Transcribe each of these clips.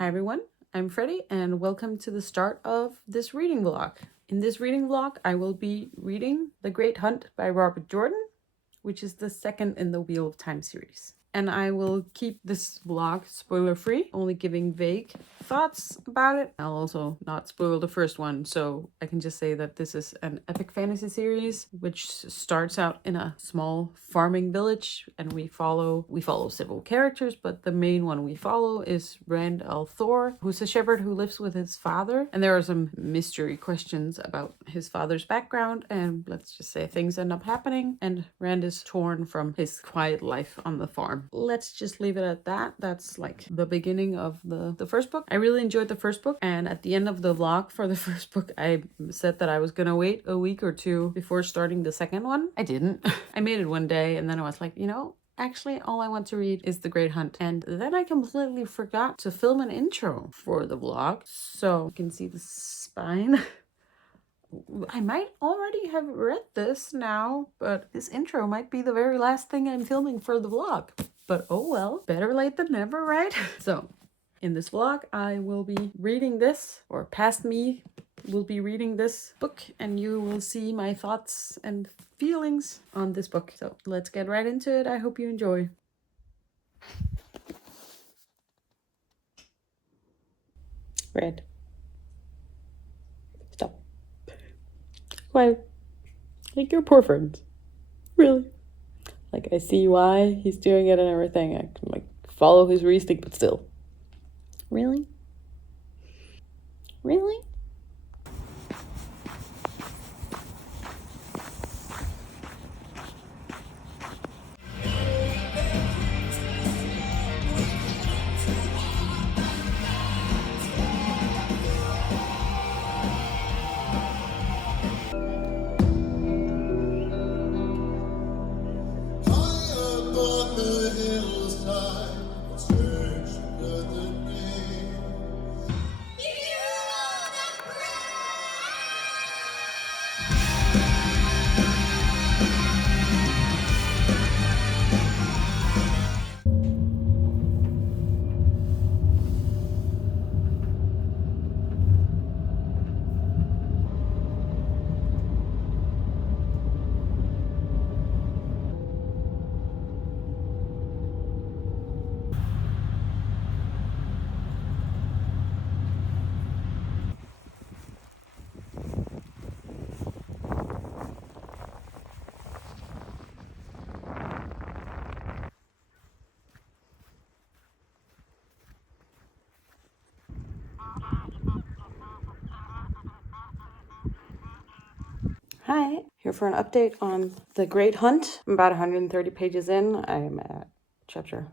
Hi everyone, I'm Freddie and welcome to the start of this reading vlog. In this reading vlog, I will be reading The Great Hunt by Robert Jordan, which is the second in the Wheel of Time series. And I will keep this vlog spoiler-free, only giving vague thoughts about it. I'll also not spoil the first one, so I can just say that this is an epic fantasy series, which starts out in a small farming village, and we follow several characters, but the main one we follow is Rand al'Thor, who's a shepherd who lives with his father. And there are some mystery questions about his father's background, and let's just say things end up happening, and Rand is torn from his quiet life on the farm. Let's just leave it at that. That's like the beginning of the first book. I really enjoyed the first book, and at the end of the vlog for the first book, I said that I was gonna wait a week or two before starting the second one. I didn't. I made it one day, and then I was like, you know, actually, all I want to read is The Great Hunt. And then I completely forgot to film an intro for the vlog. So you can see the spine. I might already have read this now, but this intro might be the very last thing I'm filming for the vlog. But oh well, better late than never, right? So in this vlog, I will be reading this, or past me will be reading this book, and you will see my thoughts and feelings on this book. So let's get right into it. I hope you enjoy. Red. Stop. Quiet. Like your poor friends. Really? Like, I see why he's doing it and everything. I can, like, follow his reasoning, but still. Really? Really? Hi, here for an update on The Great Hunt. I'm about 130 pages in. I'm at chapter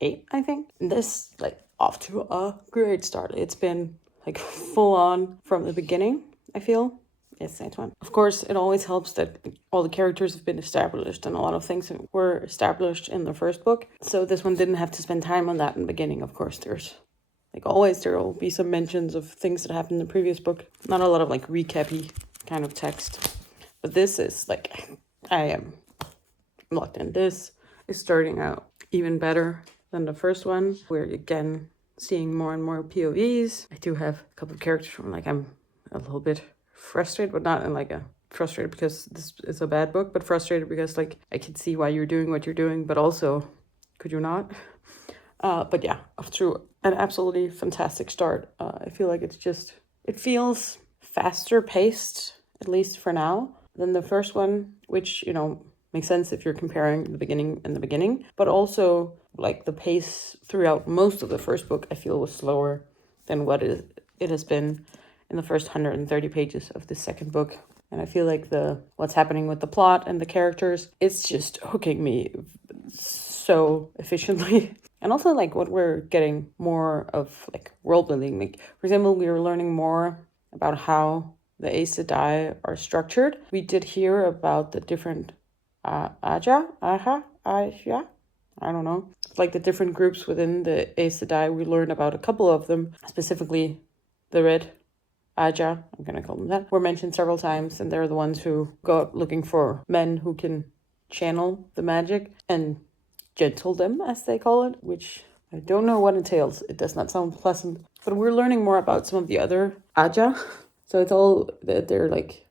8, I think. This, like, off to a great start. It's been, like, full on from the beginning, I feel. Yes, that's one. Of course, it always helps that all the characters have been established, and a lot of things were established in the first book. So this one didn't have to spend time on that in the beginning. Of course, there's, like always, there will be some mentions of things that happened in the previous book. Not a lot of, like, recap-y kind of text. But this is, like, I am locked in. This is starting out even better than the first one. We're, again, seeing more and more POVs. I do have a couple of characters from, like, I'm a little bit frustrated, but not in, like, a frustrated because this is a bad book, but frustrated because, like, I can see why you're doing what you're doing, but also, could you not? But yeah, through an absolutely fantastic start. I feel like it feels faster paced, at least for now, than the first one, which, you know, makes sense if you're comparing the beginning and the beginning. But also, like, the pace throughout most of the first book, I feel, was slower than what it has been in the first 130 pages of the second book. And I feel like what's happening with the plot and the characters, it's just hooking me so efficiently. And also, like, what we're getting more of, like, world building. Like, for example, we were learning more about how the Aes Sedai are structured. We did hear about the different I don't know. Like the different groups within the Aes Sedai. We learned about a couple of them, specifically the Red Aja, I'm gonna call them that, were mentioned several times, and they're the ones who go out looking for men who can channel the magic and gentle them, as they call it, which I don't know what it entails. It does not sound pleasant. But we're learning more about some of the other aja. So it's all, they're like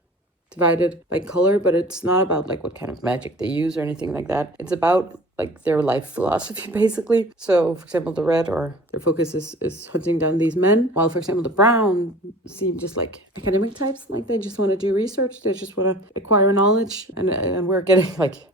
divided by color, but it's not about like what kind of magic they use or anything like that. It's about like their life philosophy, basically. So for example, the red, or their focus is hunting down these men, while for example the brown seem just like academic types, like they just want to do research, they just want to acquire knowledge, and we're getting like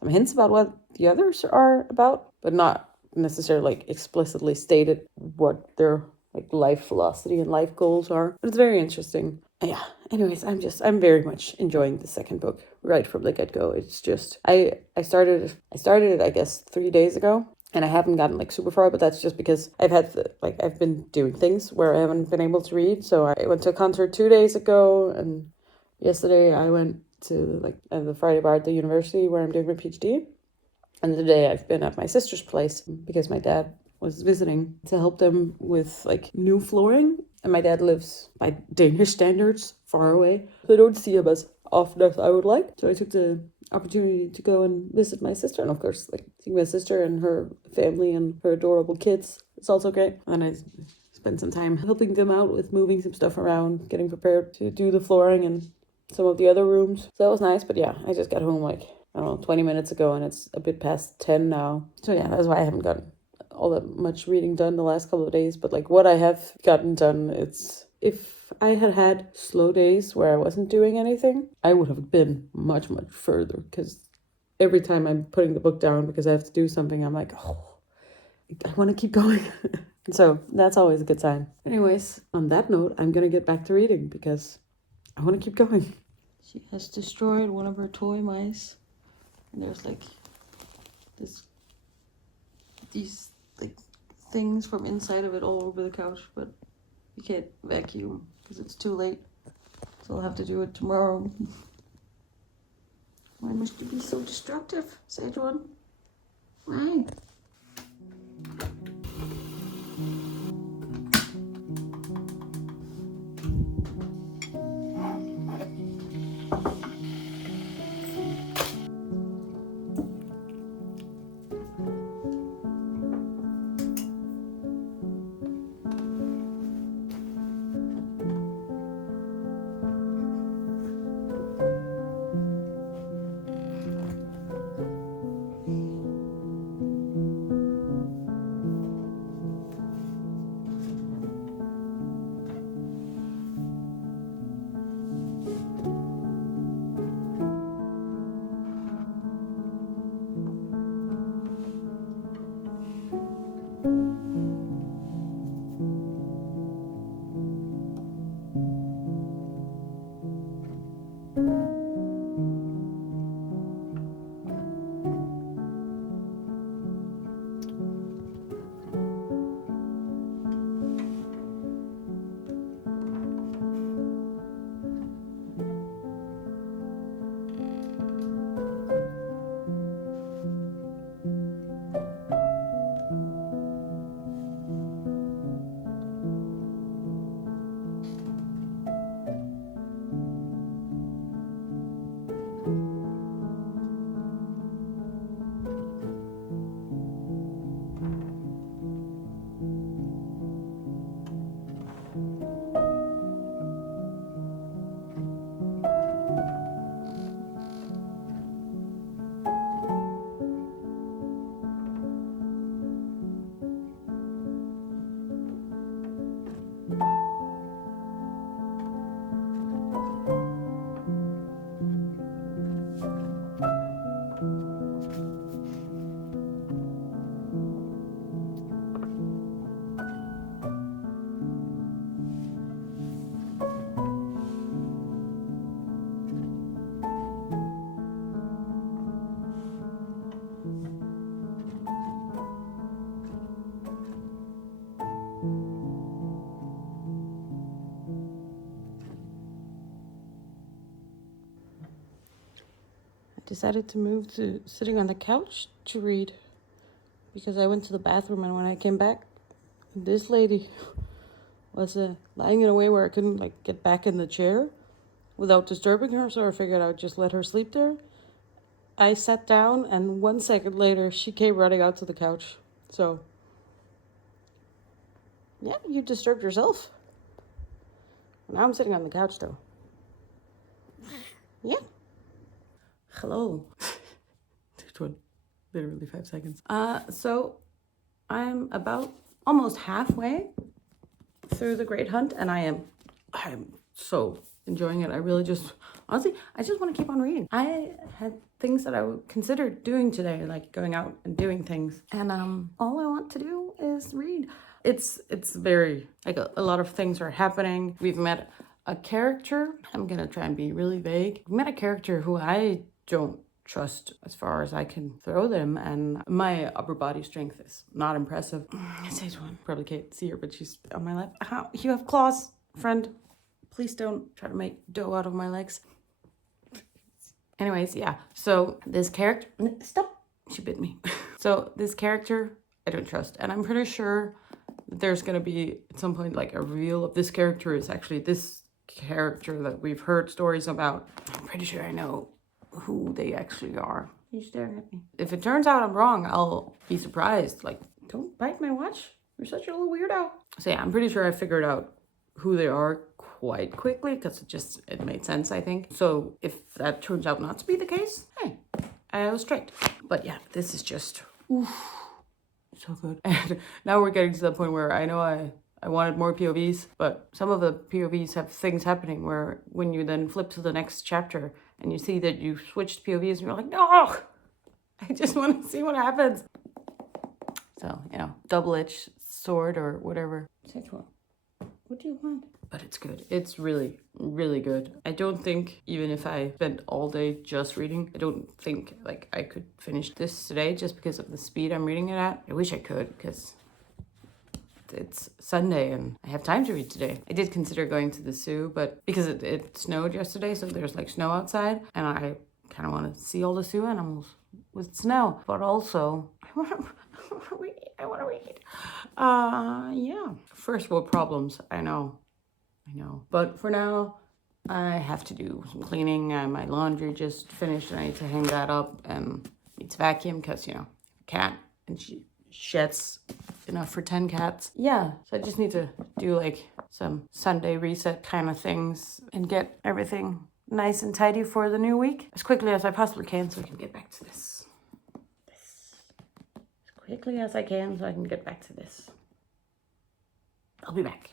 some hints about what the others are about, but not necessarily like explicitly stated what their like life philosophy and life goals are. But it's very interesting. Yeah. Anyways, I'm very much enjoying the second book right from the get-go. It's just I started it I guess 3 days ago, and I haven't gotten like super far, but that's just because I've been doing things where I haven't been able to read. So I went to a concert 2 days ago, and yesterday I went to like the Friday bar at the university where I'm doing my PhD. And today I've been at my sister's place because my dad was visiting to help them with like new flooring. And my dad lives by Danish standards far away. So I don't see him as often as I would like. So I took the opportunity to go and visit my sister. And of course, like seeing my sister and her family and her adorable kids, it's also great. And I spent some time helping them out with moving some stuff around, getting prepared to do the flooring and some of the other rooms. So that was nice. But yeah, I just got home like, I don't know, 20 minutes ago, and it's a bit past 10 now. So yeah, that's why I haven't gotten all that much reading done the last couple of days. But like what I have gotten done, it's, if I had slow days where I wasn't doing anything, I would have been much further, because every time I'm putting the book down because I have to do something, I'm like, oh, I want to keep going. So that's always a good sign. Anyways, on that note, I'm gonna get back to reading because I want to keep going. She has destroyed one of her toy mice, and there's like these like things from inside of it all over the couch, but you can't vacuum because it's too late. So I'll have to do it tomorrow. Why must you be so destructive, Sejuan? Why? Decided to move to sitting on the couch to read because I went to the bathroom, and when I came back, this lady was lying in a way where I couldn't like get back in the chair without disturbing her, so I figured I would just let her sleep there. I sat down, and 1 second later she came running out to the couch. So Yeah, you disturbed yourself. Now I'm sitting on the couch though. Yeah. Hello. Literally 5 seconds. So I'm about almost halfway through The Great Hunt, and I'm so enjoying it. I really just, honestly, I just want to keep on reading. I had things that I would consider doing today, like going out and doing things, and all I want to do is read. It's very, like, a lot of things are happening. We've met a character. I'm gonna try and be really vague. We met a character who I don't trust as far as I can throw them, and my upper body strength is not impressive. Stage one. Probably can't see her, but she's on my lap. How? You have claws, friend. Please don't try to make dough out of my legs. Anyways, yeah. So this character, stop. She bit me. So this character I don't trust, and I'm pretty sure that there's gonna be at some point like a reveal of this character is actually this character that we've heard stories about. I'm pretty sure I know who they actually are. You're staring at me. If it turns out I'm wrong, I'll be surprised. Like, don't bite my watch. You're such a little weirdo. So yeah, I'm pretty sure I figured out who they are quite quickly because it made sense, I think. So if that turns out not to be the case, hey, I was straight. But yeah, this is just, oof, so good. And now we're getting to the point where I know I wanted more POVs, but some of the POVs have things happening where when you then flip to the next chapter and you see that you've switched POVs and you're like, no, I just want to see what happens. So, you know, double-edged sword or whatever. Sexual. What do you want? But it's good. It's really, really good. I don't think, even if I spent all day just reading, I don't think like I could finish this today just because of the speed I'm reading it at. I wish I could because it's Sunday and I have time to read today. I did consider going to the zoo, but because it snowed yesterday, so there's like snow outside, and I kind of want to see all the zoo animals with snow. But also, I want to read. Yeah. First world problems. I know. But for now, I have to do some cleaning. My laundry just finished, and I need to hang that up and need to vacuum because, you know, cat and she sheds enough for 10 cats. Yeah, so I just need to do like some Sunday reset kind of things and get everything nice and tidy for the new week as quickly as I possibly can so I can get back to this. As quickly as I can so I can get back to this. I'll be back.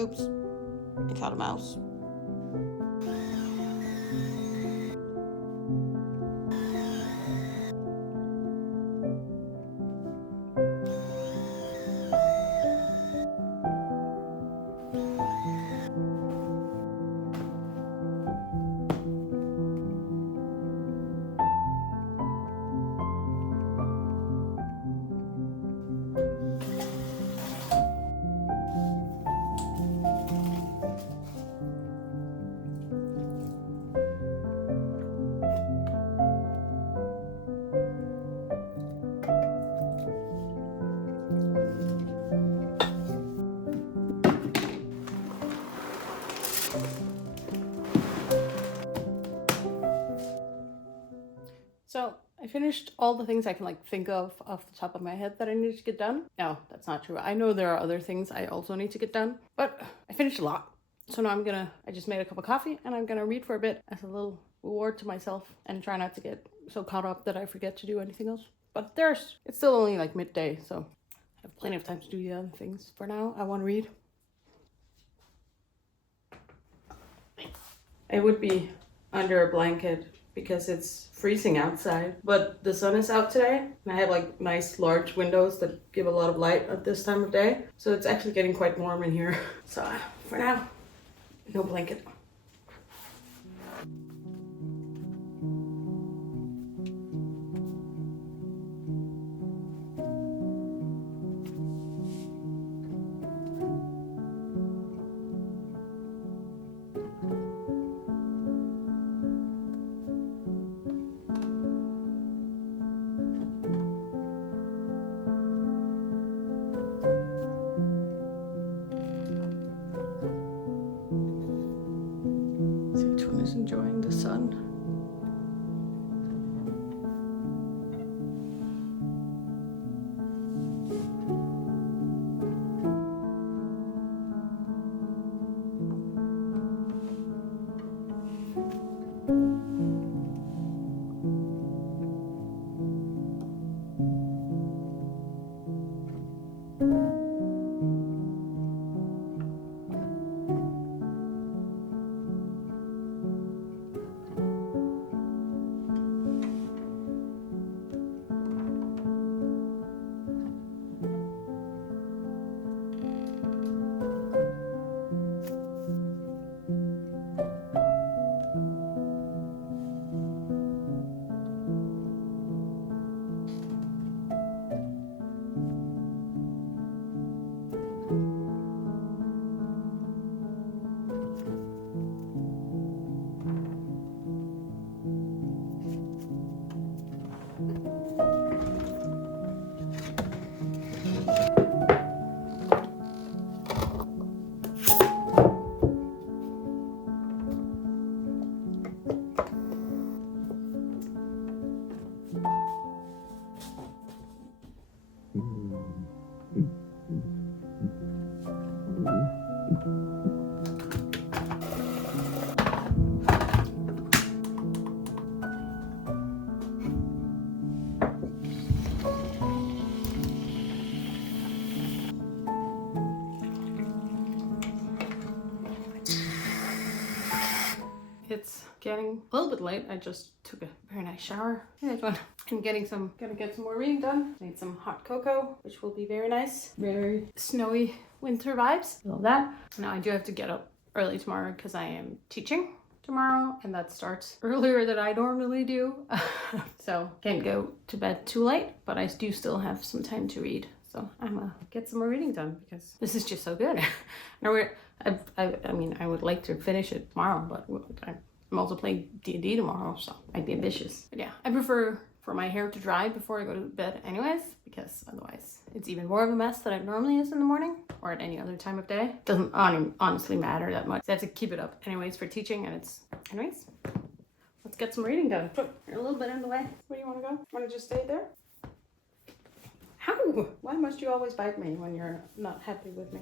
Oops, I caught a mouse. So I finished all the things I can like think of off the top of my head that I needed to get done. No, that's not true. I know there are other things I also need to get done, but I finished a lot. So now I just made a cup of coffee and I'm gonna read for a bit as a little reward to myself and try not to get so caught up that I forget to do anything else. But it's still only like midday, so I have plenty of time to do the other things. For now, I want to read. It would be under a blanket because it's freezing outside. But the sun is out today, and I have like nice large windows that give a lot of light at this time of day. So it's actually getting quite warm in here. So for now, no blanket. Is enjoying the sun. It's getting a little bit late. I just took a very nice shower. I'm gonna get some more reading done. Made some hot cocoa, which will be very nice. Very snowy winter vibes. Love that. Now I do have to get up early tomorrow because I am teaching tomorrow, and that starts earlier than I normally do. So can't go to bed too late, but I do still have some time to read. So I'm gonna get some more reading done because this is just so good. I mean, I would like to finish it tomorrow, but I'm also playing D&D tomorrow, so I'd be ambitious. But yeah, I prefer for my hair to dry before I go to bed anyways, because otherwise it's even more of a mess than it normally is in the morning or at any other time of day. Doesn't honestly matter that much. So I have to keep it up anyways for teaching, and anyways, let's get some reading done. You're a little bit in the way. Where do you want to go? Want to just stay there? How? Why must you always bite me when you're not happy with me?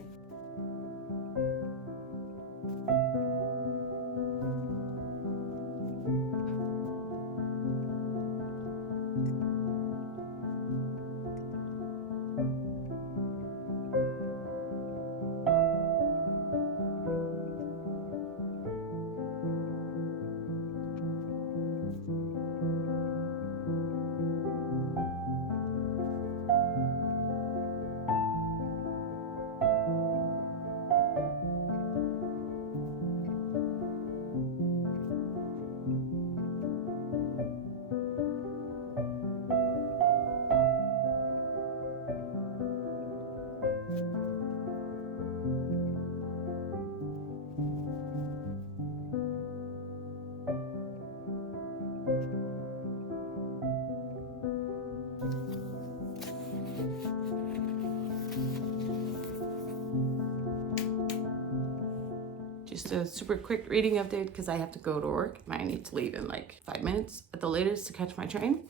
Just a super quick reading update because I have to go to work. I need to leave in like 5 minutes at the latest to catch my train.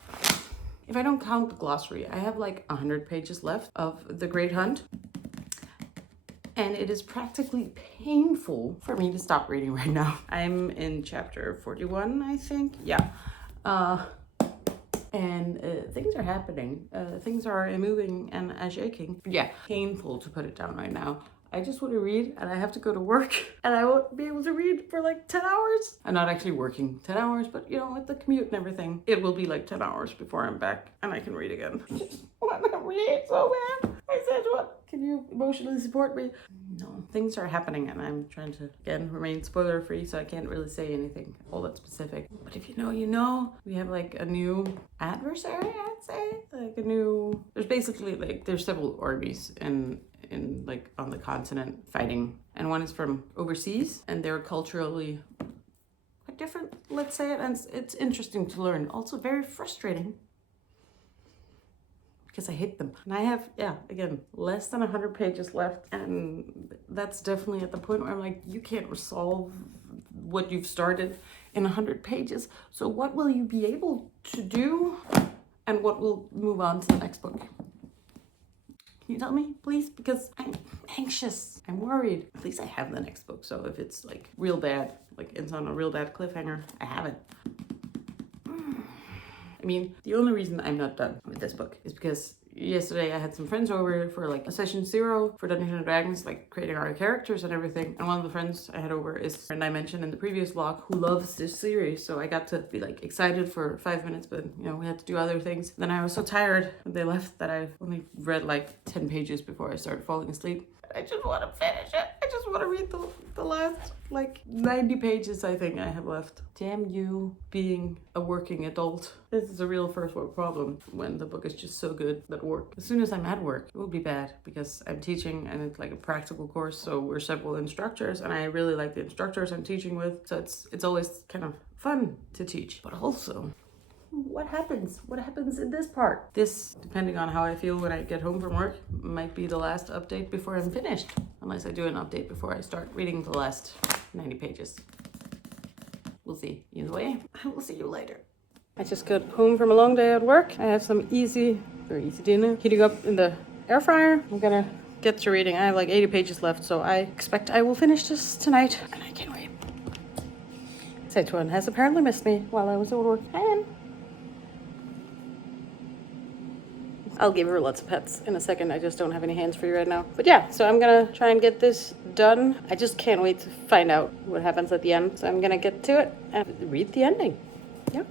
If I don't count the glossary, I have like 100 pages left of The Great Hunt. And it is practically painful for me to stop reading right now. I'm in chapter 41, I think. Yeah. And things are happening. Things are moving and shaking. Yeah, painful to put it down right now. I just want to read, and I have to go to work, and I won't be able to read for like 10 hours. I'm not actually working 10 hours, but you know, with the commute and everything, it will be like 10 hours before I'm back and I can read again. I just want to read so bad. I said, what? Can you emotionally support me? No, things are happening, and I'm trying to, again, remain spoiler free, so I can't really say anything all that specific. But if you know, you know. We have like a new adversary, I'd say. Like a new, there's basically like, there's several armies in like on the continent fighting, and one is from overseas, and they're culturally quite different, let's say it, and it's interesting to learn. Also very frustrating, because I hate them. And I have, yeah, again, less than 100 pages left, and that's definitely at the point where I'm like, you can't resolve what you've started in 100 pages. So what will you be able to do, and what will move on to the next book? Can you tell me, please? Because I'm anxious. I'm worried. At least I have the next book. So if it's like real bad, like it's on a real bad cliffhanger, I have it. I mean, the only reason I'm not done with this book is because yesterday I had some friends over for like a session 0 for Dungeons and Dragons, like creating our characters and everything. And one of the friends I had over is a friend I mentioned in the previous vlog who loves this series. So I got to be like excited for 5 minutes, but you know, we had to do other things. Then I was so tired when they left that I only read like 10 pages before I started falling asleep. I just want to finish it. I just want to read the last like 90 pages I think I have left. Damn you being a working adult. This is a real first world problem when the book is just so good at work. As soon as I'm at work, it will be bad because I'm teaching and it's like a practical course. So we're several instructors and I really like the instructors I'm teaching with. So it's always kind of fun to teach. But also, what happens? What happens in this part? This, depending on how I feel when I get home from work, might be the last update before I'm finished. Unless I do an update before I start reading the last 90 pages. We'll see. Either way, I will see you later. I just got home from a long day at work. I have some very easy dinner heating up in the air fryer. I'm gonna get to reading. I have like 80 pages left, so I expect I will finish this tonight. And I can't wait. Setuan has apparently missed me while I was at work. And I'll give her lots of pets in a second. I just don't have any hands for you right now. But yeah, so I'm gonna try and get this done. I just can't wait to find out what happens at the end. So I'm gonna get to it and read the ending. Yep.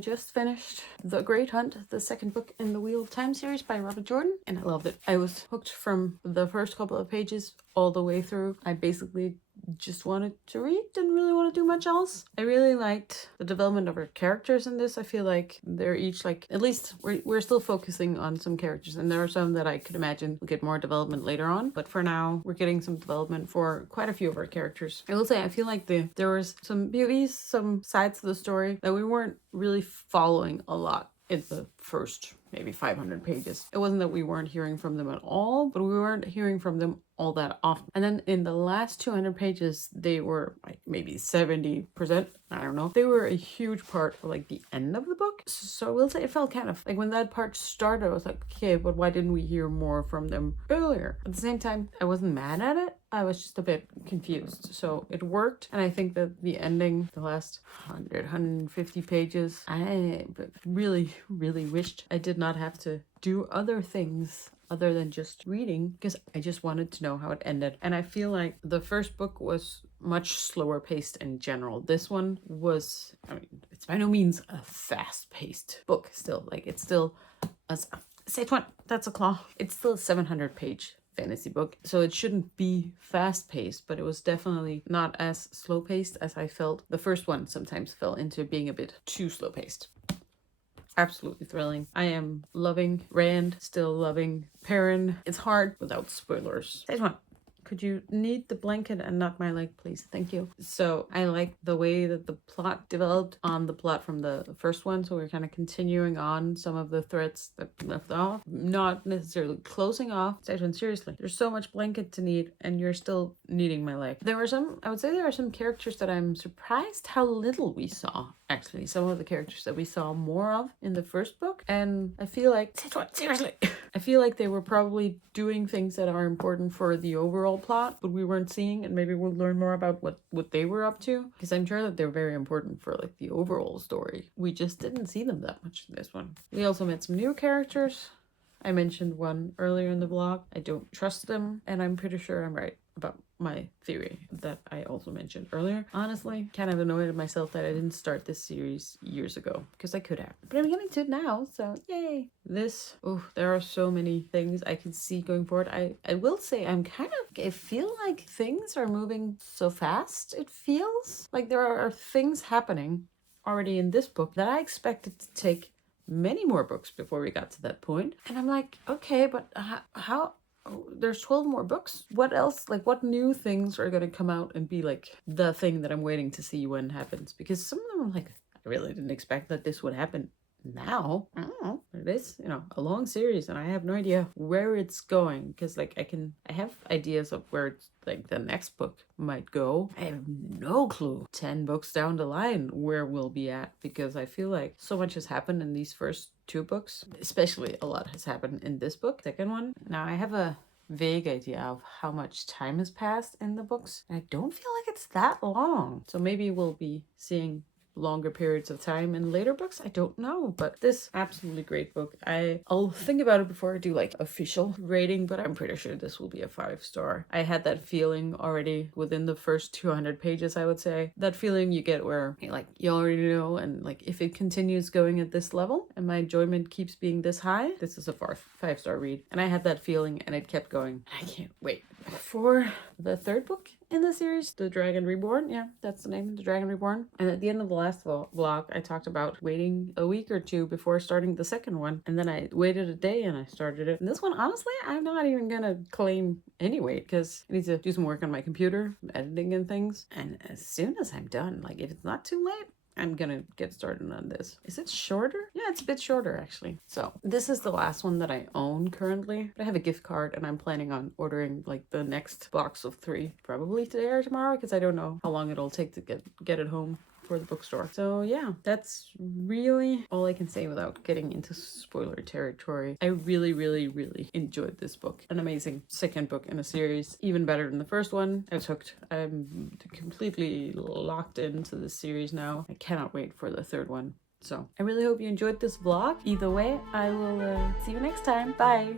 Just finished The Great Hunt, the second book in the Wheel of Time series by Robert Jordan, and I loved it. I was hooked from the first couple of pages all the way through. I basically just wanted to read, didn't really want to do much else. I really liked the development of our characters in this. I feel like they're each like, at least we're still focusing on some characters, and there are some that I could imagine will get more development later on, but for now we're getting some development for quite a few of our characters. I will say I feel like there was some POVs, some sides to the story that we weren't really following a lot in the first maybe 500 pages. It wasn't that we weren't hearing from them at all, but we weren't hearing from them all that often. And then in the last 200 pages, they were like maybe 70%, I don't know. They were a huge part of like the end of the book. So I will say it felt kind of like when that part started, I was like, okay, but why didn't we hear more from them earlier? At the same time, I wasn't mad at it. I was just a bit confused. So it worked. And I think that the ending, the last 150 pages, I really, really wished I did not have to do other things other than just reading, because I just wanted to know how it ended. And I feel like the first book was much slower paced in general. This one was, I mean, it's by no means a fast paced book still. Like it's still, say 20, that's a claw. It's still a 700 page fantasy book, so it shouldn't be fast paced, but it was definitely not as slow paced as I felt the first one sometimes fell into being a bit too slow paced. Absolutely thrilling. I am loving Rand, still loving Perrin. It's hard without spoilers. Stage 1. Could you knead the blanket and not my leg, please? Thank you. So I like the way that the plot developed on the plot from the first one. So we're kind of continuing on some of the threads that left off, not necessarily closing off. Stage 1, seriously, there's so much blanket to knead and you're still kneading my leg. There were some, I would say there are some characters that I'm surprised how little we saw. Actually, some of the characters that we saw more of in the first book. And I feel like, seriously, I feel like they were probably doing things that are important for the overall plot, but we weren't seeing, and maybe we'll learn more about what they were up to, because I'm sure that they're very important for like the overall story. We just didn't see them that much in this one. We also met some new characters. I mentioned one earlier in the vlog. I don't trust them, and I'm pretty sure I'm right about my theory that I also mentioned earlier. Honestly, kind of annoyed at myself that I didn't start this series years ago, because I could have. But I'm getting to it now, so yay. This, there are so many things I can see going forward. I will say I feel like things are moving so fast. It feels like there are things happening already in this book that I expected to take many more books before we got to that point. And I'm like, okay, but how? There's 12 more books. What else? Like, what new things are going to come out and be like the thing that I'm waiting to see when it happens? Because some of them are like, I really didn't expect that this would happen now. I don't know. It is, a long series, and I have no idea where it's going, because like I have ideas of where it's like the next book might go. I have no clue 10 books down the line where we'll be at, because I feel like so much has happened in these first 2 books, especially a lot has happened in this book, second one. Now I have a vague idea of how much time has passed in the books, and I don't feel like it's that long, so maybe we'll be seeing longer periods of time in later books. I don't know, but this absolutely great book. I'll think about it before I do like official rating, but I'm pretty sure this will be a 5-star. I had that feeling already within the first 200 pages, I would say. That feeling you get where you already know, and like if it continues going at this level and my enjoyment keeps being this high, this is a 5-star read. And I had that feeling and it kept going. I can't wait for the 3rd book in the series, The Dragon Reborn. Yeah, that's the name, The Dragon Reborn. And at the end of the last vlog, I talked about waiting a week or 2 before starting the 2nd one. And then I waited a day and I started it. And this one, honestly, I'm not even gonna claim any weight, because I need to do some work on my computer, editing and things. And as soon as I'm done, like if it's not too late, I'm gonna get started on this. Is it shorter? Yeah, it's a bit shorter actually. So this is the last one that I own currently. I have a gift card and I'm planning on ordering like the next box of 3 probably today or tomorrow, because I don't know how long it'll take to get it home for the bookstore. So yeah, that's really all I can say without getting into spoiler territory. I really, really, really enjoyed this book. An amazing 2nd book in a series, even better than the first one. I was hooked. I'm completely locked into this series now. I cannot wait for the 3rd one. So I really hope you enjoyed this vlog. Either way, I will see you next time. Bye.